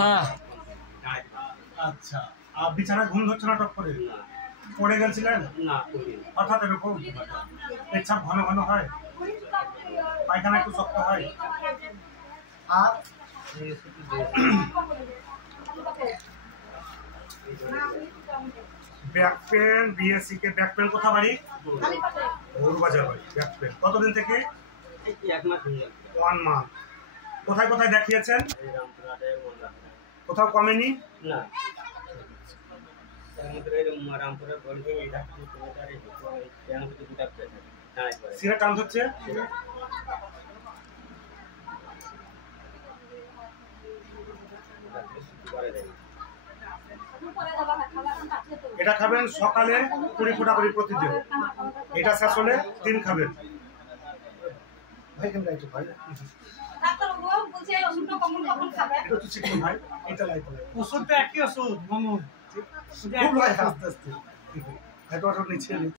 হ্যাঁ। আচ্ছা, আর বিছানায় ঘুম ধরছে না টক করে? পড়ে গেছিলেন? হঠাৎ এরকম পেচ্ছাপ ঘন ঘন হয়, পায়খানা একটু শক্ত হয়, আর ব্যাক পেন, বিএসসি কে ব্যাক পেন কোথা বাড়ি? গৌরবাজার বাড়ি। ব্যাক পেন কতদিন থেকে? 1 মান্থ। কোথায় কোথায় দেখিয়েছেন? কোথাও কমেনি? না। সিরা টান হচ্ছে? এটা খাবেন সকালে 20 ফোঁটা করে প্রতিদিন। এটা শেষ হলে 3 খাবেন। ভাই কেন রাইছো ভাই? ওষুধটা একই ওষুধ মামু। খুব আস্তে আস্তে।